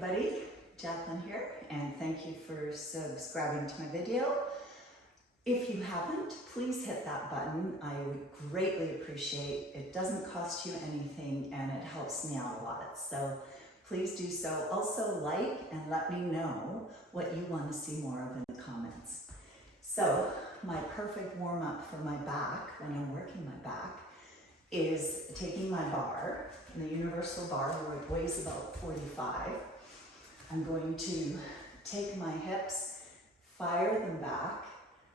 everybody, Jacqueline here, and thank you for subscribing to my video. If you haven't, please hit that button. I would greatly appreciate it. It doesn't cost you anything and it helps me out a lot, so please do so. Also like and let me know what you want to see more of in the comments. So my perfect warm-up for my back when I'm working my back is taking my bar, the universal bar where it weighs about 45. I'm going to take my hips, fire them back,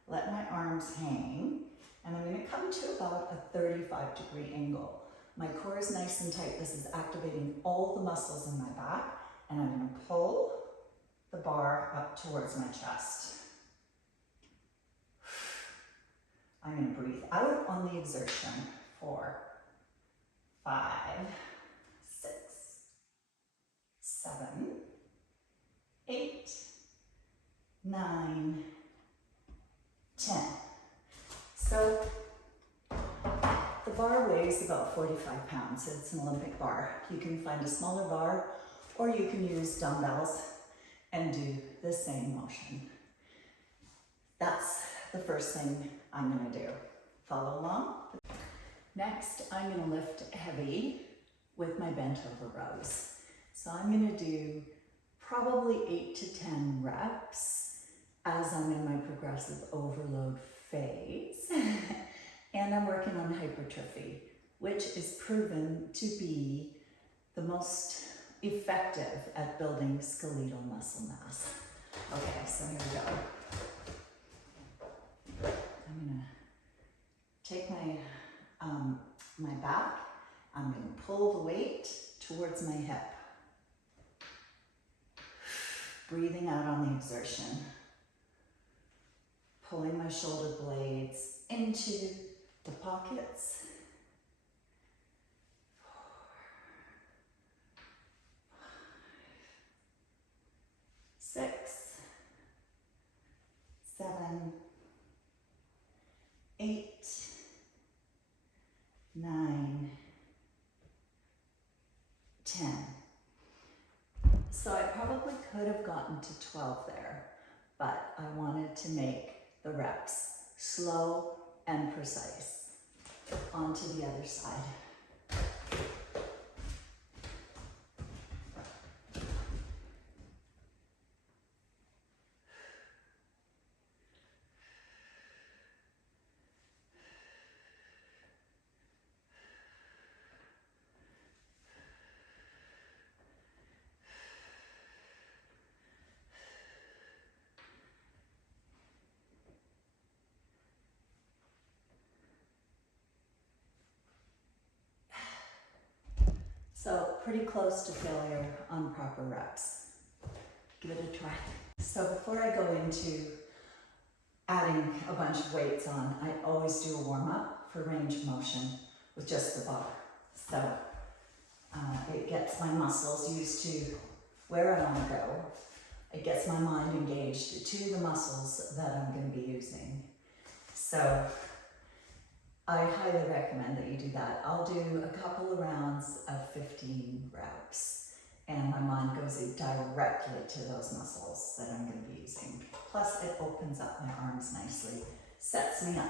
let my arms hang, and I'm going to come to about a 35-degree angle. My core is nice and tight. This is activating all the muscles in my back, and I'm going to pull the bar up towards my chest. I'm going to breathe out on the exertion. 4, 5, 6, 7, 8, 9, 10. So the bar weighs about 45 pounds. It's an Olympic bar. You can find a smaller bar or you can use dumbbells and do the same motion. That's the first thing I'm going to do. Follow along. Next, I'm going to lift heavy with my bent over rows. So I'm going to do probably 8 to 10 reps as I'm in my progressive overload phase. And I'm working on hypertrophy, which is proven to be the most effective at building skeletal muscle mass. Okay, so here we go. I'm going to take my back, I'm going to pull the weight towards my hip. Breathing out on the exertion. Pulling my shoulder blades into the pockets. 4, 5, 6, 7, 8, 9, 10. So I probably could have gotten to 12 there, but I wanted to make the reps slow and precise. On to the other side. So pretty close to failure on proper reps. Give it a try. So before I go into adding a bunch of weights on, I always do a warm-up for range of motion with just the bar. So it gets my muscles used to where I want to go. It gets my mind engaged to the muscles that I'm going to be using. So I highly recommend that you do that. I'll do a couple of rounds of 15 reps and my mind goes directly to those muscles that I'm going to be using. Plus it opens up my arms nicely, sets me up.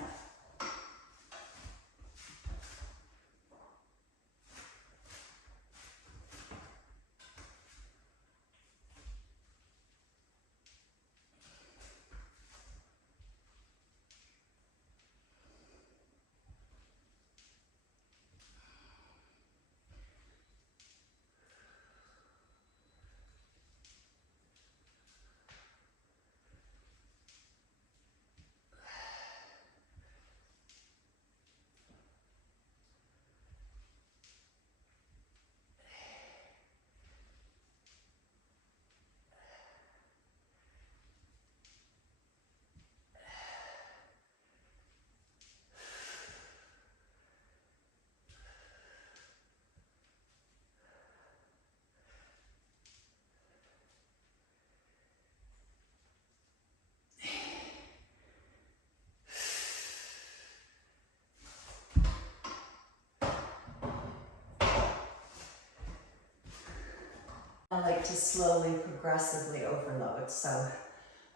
like to slowly, progressively overload. So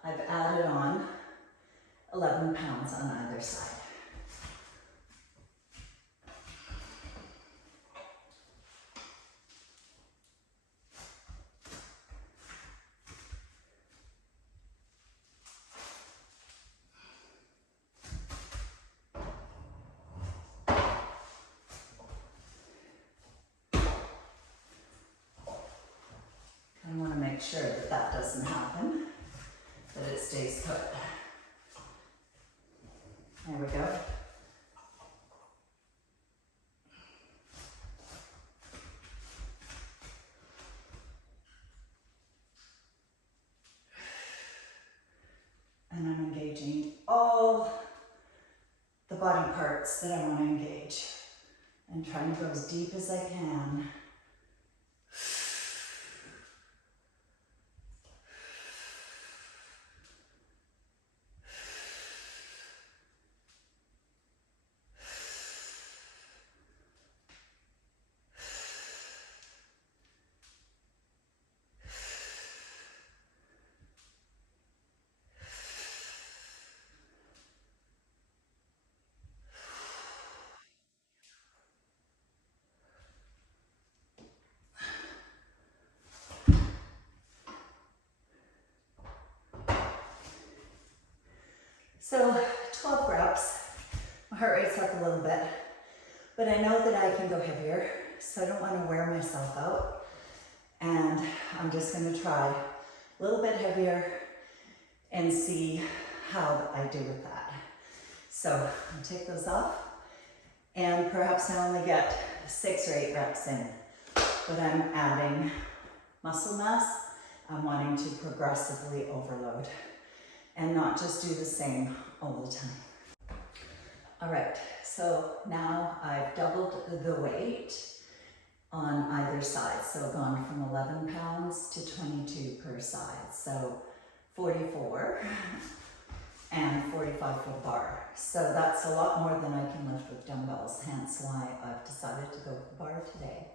I've added on 11 pounds on either side. I want to make sure that that doesn't happen, that it stays put. There we go. And I'm engaging all the body parts that I want to engage and trying to go as deep as I can. So 12 reps, my heart rate's up a little bit, but I know that I can go heavier, so I don't want to wear myself out. And I'm just going to try a little bit heavier and see how I do with that. So I'll take those off, and perhaps I only get 6 or 8 reps in, but I'm adding muscle mass. I'm wanting to progressively overload and not just do the same all the time. All right, so now I've doubled the weight on either side. So I've gone from 11 pounds to 22 per side. So 44 and 45 for the bar. So that's a lot more than I can lift with dumbbells, hence why I've decided to go with the bar today.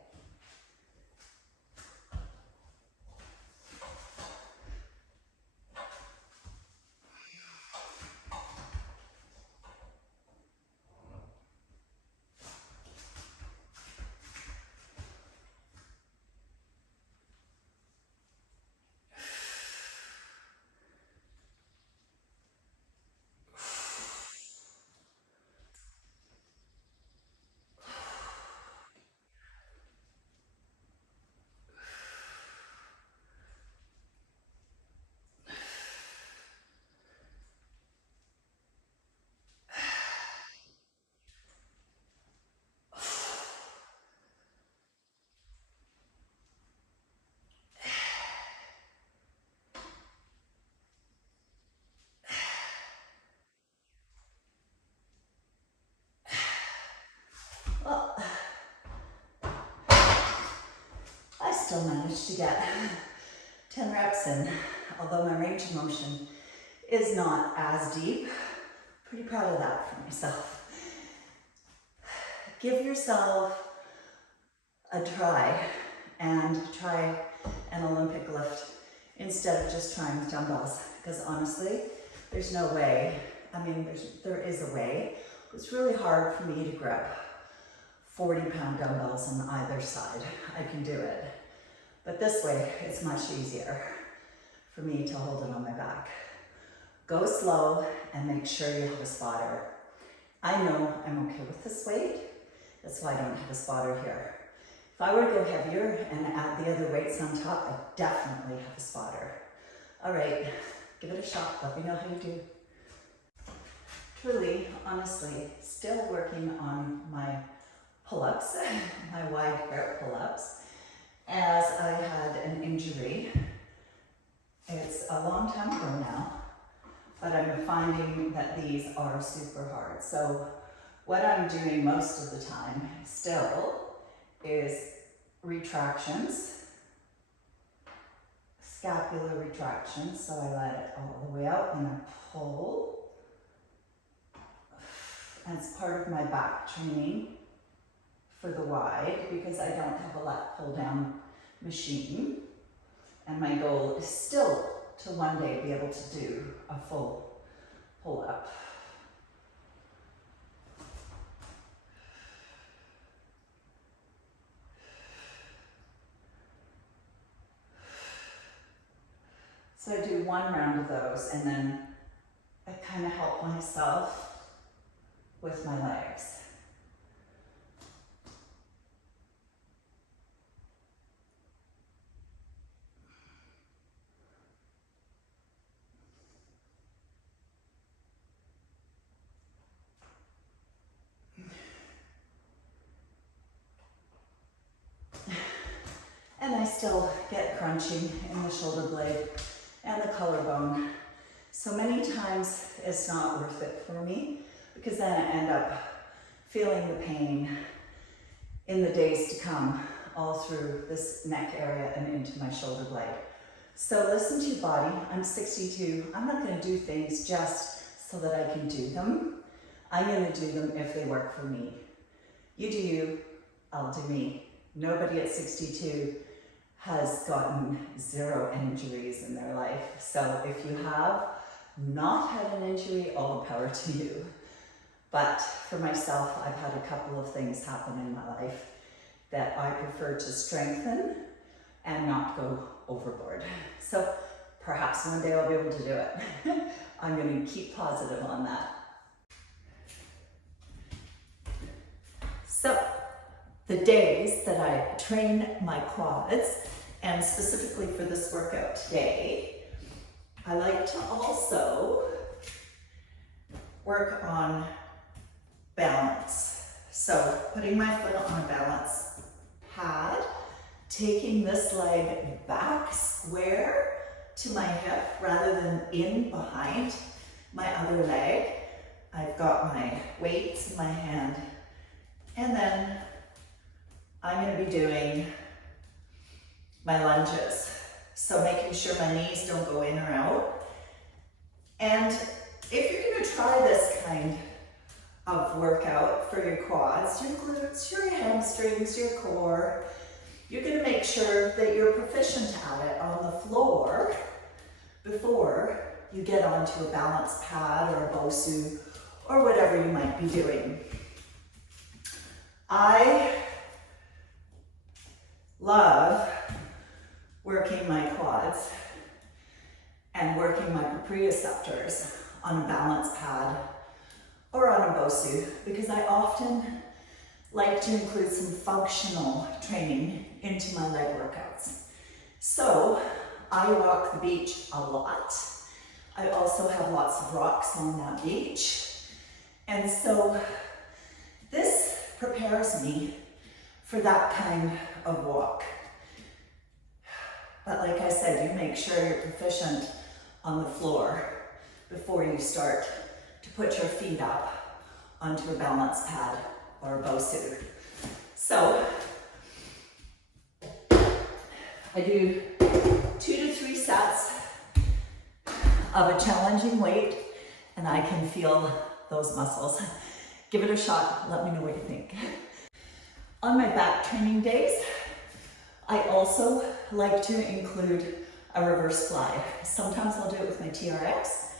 Well, I still managed to get 10 reps in, although my range of motion is not as deep. Pretty proud of that for myself. Give yourself a try and try an Olympic lift instead of just trying with dumbbells, because honestly, there's no way. I mean, there is a way. It's really hard for me to grip 40-pound dumbbells on either side. I can do it, but this way it's much easier for me to hold it on my back. Go slow and make sure you have a spotter. I know I'm okay with this weight. That's why I don't have a spotter here. If I were to go heavier and add the other weights on top, I definitely have a spotter. All right, give it a shot. Let me know how you do. Truly, honestly, still working on my pull-ups, my wide grip pull-ups, as I had an injury. It's a long time ago now, but I'm finding that these are super hard. So what I'm doing most of the time still is retractions, scapular retractions. So I let it all the way out and I pull. And it's part of my back training for the wide, because I don't have a lat pull down machine. And my goal is still to one day be able to do a full pull-up. So I do one round of those, and then I kind of help myself with my legs. And I still get crunching in the shoulder blade and the collarbone. So many times it's not worth it for me, because then I end up feeling the pain in the days to come, all through this neck area and into my shoulder blade. So listen to your body. I'm 62. I'm not going to do things just so that I can do them. I'm going to do them if they work for me. You do you, I'll do me. Nobody at 62 has gotten 0 injuries in their life. So if you have not had an injury, all the power to you. But for myself, I've had a couple of things happen in my life that I prefer to strengthen and not go overboard. So perhaps one day I'll be able to do it. I'm going to keep positive on that. So the days that I train my quads, and specifically for this workout today, I like to also work on balance. So putting my foot on a balance pad, taking this leg back square to my hip rather than in behind my other leg. I've got my weights in my hand, and then I'm going to be doing my lunges. So making sure my knees don't go in or out. And if you're going to try this kind of workout for your quads, your glutes, your hamstrings, your core, you're going to make sure that you're proficient at it on the floor before you get onto a balance pad or a bosu or whatever you might be doing. I love working my quads and working my proprioceptors on a balance pad or on a bosu, because I often like to include some functional training into my leg workouts. So I walk the beach a lot. I also have lots of rocks on that beach. And so this prepares me for that kind of walk. But like I said, you make sure you're proficient on the floor before you start to put your feet up onto a balance pad or a bosu. So I do 2 to 3 sets of a challenging weight, and I can feel those muscles. Give it a shot. Let me know what you think. On my back training days, I also like to include a reverse fly. Sometimes I'll do it with my TRX,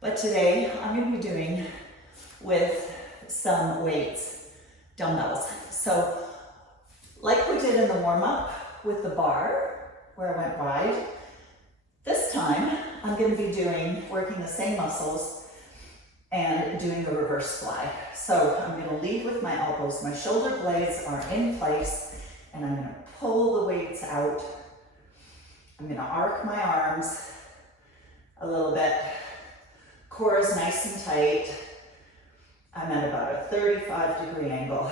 but today I'm going to be doing with some weights, dumbbells. So like we did in the warm-up with the bar where I went wide, this time I'm going to be working the same muscles and doing a reverse fly. So I'm going to lead with my elbows. My shoulder blades are in place, and I'm going to pull the weights out. I'm going to arc my arms a little bit. Core is nice and tight. I'm at about a 35-degree angle.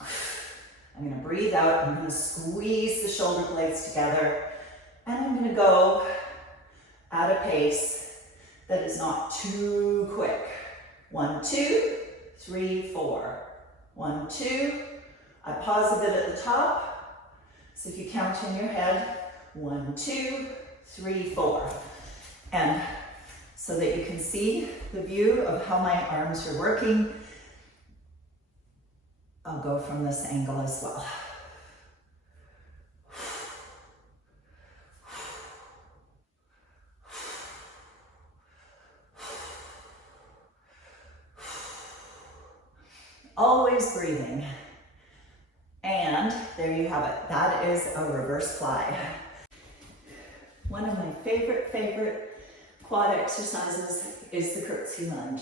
I'm going to breathe out. I'm going to squeeze the shoulder blades together, and I'm going to go at a pace that is not too quick. 1, 2, 3, 4. 1, 2. I pause a bit at the top. So if you count in your head, 1, 2, 3, 4. And so that you can see the view of how my arms are working, I'll go from this angle as well. Always breathing. And there you have it. That is a reverse fly. One of my favorite quad exercises is the curtsy lunge.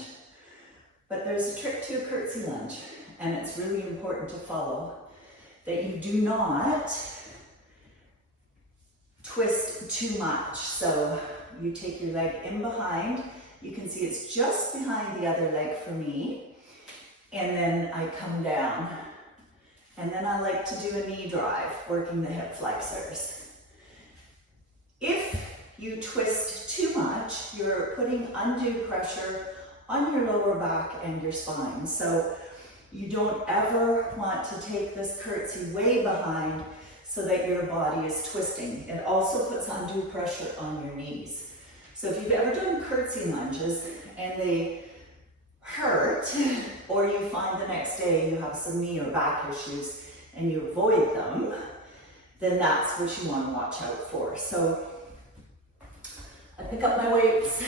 But there's a trick to a curtsy lunge, and it's really important to follow, that you do not twist too much. So you take your leg in behind. You can see it's just behind the other leg for me. And then I come down. And then I like to do a knee drive, working the hip flexors. If you twist too much, you're putting undue pressure on your lower back and your spine. So you don't ever want to take this curtsy way behind so that your body is twisting. It also puts undue pressure on your knees. So if you've ever done curtsy lunges and they hurt, or you find the next day you have some knee or back issues and you avoid them, then that's what you want to watch out for. So I pick up my weights,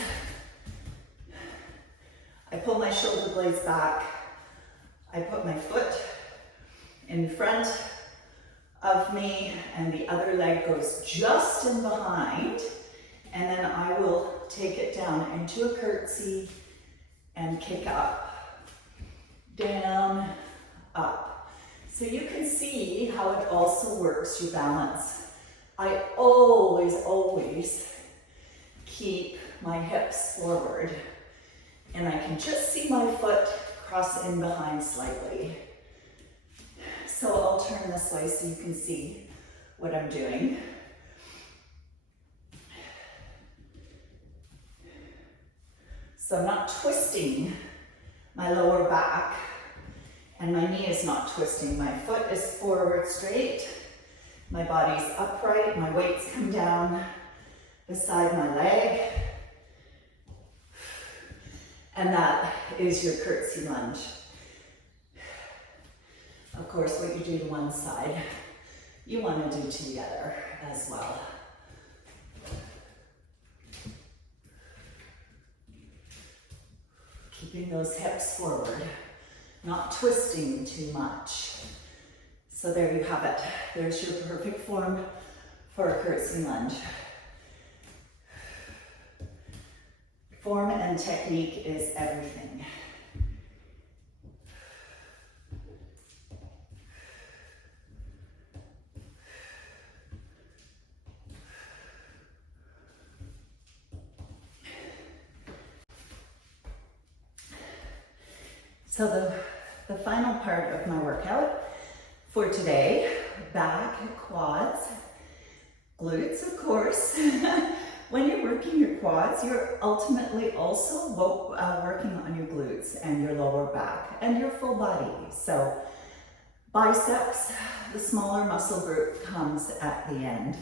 I pull my shoulder blades back, I put my foot in front of me and the other leg goes just in behind, and then I will take it down into a curtsy and kick up, down, up. So you can see how it also works your balance. I always keep my hips forward, and I can just see my foot cross in behind slightly. So I'll turn this way so you can see what I'm doing. So I'm not twisting my lower back, and my knee is not twisting. My foot is forward straight, my body's upright, my weights come down beside my leg, and that is your curtsy lunge. Of course, what you do to one side, you want to do to the other as well. Keeping those hips forward, not twisting too much. So there you have it. There's your perfect form for a curtsy lunge. Form and technique is everything. So the final part of my workout for today, back, quads, glutes, of course. When you're working your quads, you're ultimately also working on your glutes and your lower back and your full body. So biceps, the smaller muscle group, comes at the end.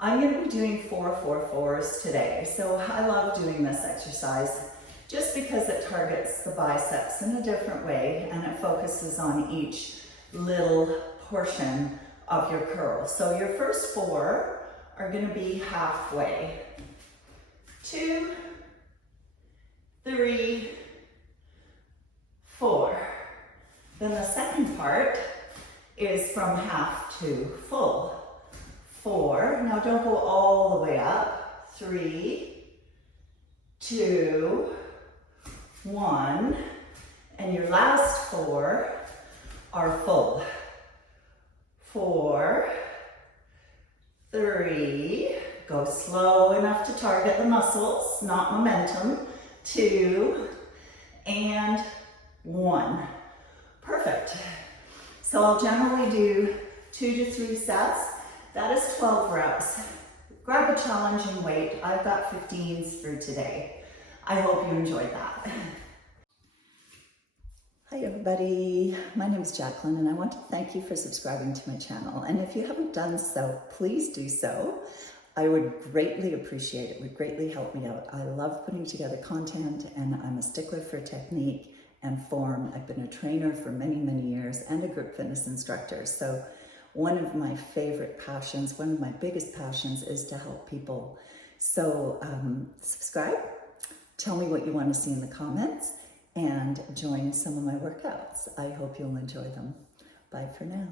I'm going to be doing 4-4-4s today. So I love doing this exercise just because it targets the biceps in a different way and it focuses on each little portion of your curl. So your first 4 are going to be halfway. 2, 3, 4. Then the second part is from half to full. 4. Now don't go all the way up. 3, 2, 1. And your last 4 are full. 4, 3, go slow enough to target the muscles, not momentum. 2, and 1. Perfect. So I'll generally do 2 to 3 sets. That is 12 reps. Grab a challenging weight. I've got 15s for today. I hope you enjoyed that. Hi everybody, my name is Jacqueline and I want to thank you for subscribing to my channel. And if you haven't done so, please do so. I would greatly appreciate it. It would greatly help me out. I love putting together content and I'm a stickler for technique and form. I've been a trainer for many, many years and a group fitness instructor. So one of my favorite passions, one of my biggest passions is to help people. So subscribe, tell me what you want to see in the comments. and join some of my workouts. I hope you'll enjoy them. Bye for now.